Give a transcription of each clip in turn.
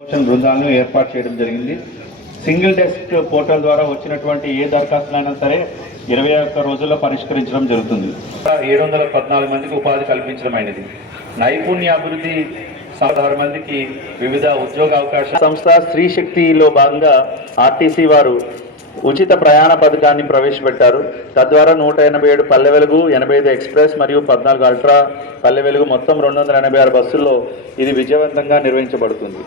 బృందాలను ఏర్పాటు చేయడం జరిగింది. సింగిల్ డెస్క్ పోర్టల్ ద్వారా వచ్చినటువంటి ఏ దరఖాస్తులైనా సరే 21 రోజుల్లో పరిష్కరించడం జరుగుతుంది. 714 మందికి ఉపాధి కల్పించడమైనది. నైపుణ్య అభివృద్ధి 16 మందికి వివిధ ఉద్యోగ అవకాశాలు. సంస్థ స్త్రీ శక్తిలో భాగంగా ఆర్టీసీ వారు ఉచిత ప్రయాణ పథకాన్ని ప్రవేశపెట్టారు. తద్వారా 187 పల్లె వెలుగు, 85 ఎక్స్ప్రెస్ మరియు 14 అల్ట్రా పల్లె వెలుగు మొత్తం 286 బస్సుల్లో ఇది విజయవంతంగా నిర్వహించబడుతుంది.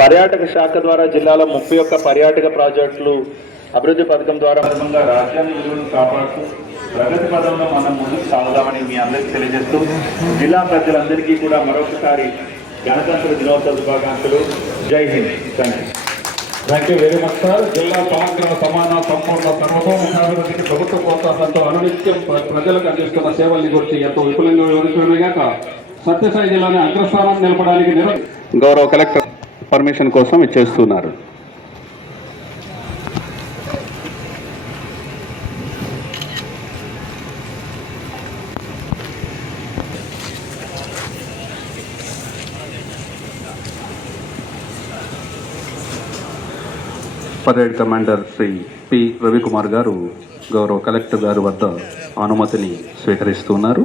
పర్యాటక శాఖ ద్వారా జిల్లాలో 31 పర్యాటక ప్రాజెక్టులు అభివృద్ధి పథకం ద్వారా రాజ్యాంగ విలువలను కాపాడుతూ ప్రగతి పదంలో మనం ముందుకు సాగుదామని మీ అందరికీ తెలియజేస్తూ జిల్లా ప్రజలందరికీ కూడా మరొకసారి గణతంత్ర దినోత్సవ శుభాకాంక్షలు. జై Hind. Thank you very much sir. జిల్లా సమగ్ర సమాన సంపూర్ణ సర్వతోముఖాభివృద్ధికి ప్రభుత్వ ప్రోత్సాహంతో అనునిత్యం ప్రజలకు అందిస్తున్న సేవల్ని గురించి ఎంతో విపులంగా వివరించగాక సత్యసాయి జిల్లాని అగ్రస్థానం నిలపడానికి గౌరవ కలెక్టర్ పర్మిషన్ కోసం ఇచ్చేస్తున్నారు. Parade commander Shri P Ravikumar గారు గౌరవ కలెక్టర్ గారి వద్ద అనుమతిని స్వీకరిస్తున్నారు.